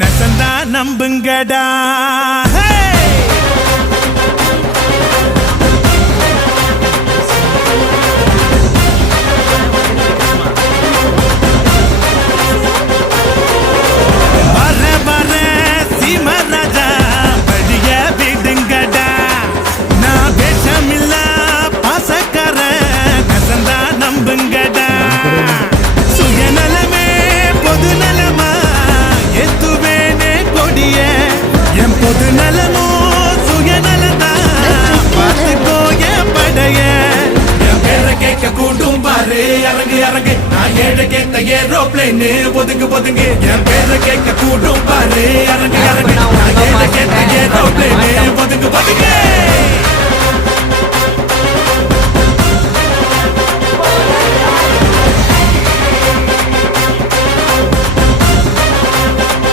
நெசந்தா நம்புங்கடா. பொது நலமோ சுயநலதா பார்த்துக்கோ என் படைய. என் பேரை கேட்க கூட்டும் பாரு இறங்கு இறங்கு நான் ஏழை கேட்ட ஏரோப்ளேன் ஒதுங்கு ஒதுங்கு. என் பேரை கேட்க கூட்டும் பாரு இறங்கு இறங்கு நான் ஏழை கேட்ட ஏரோப்ளேன் ஒதுங்கு ஒதுங்கு.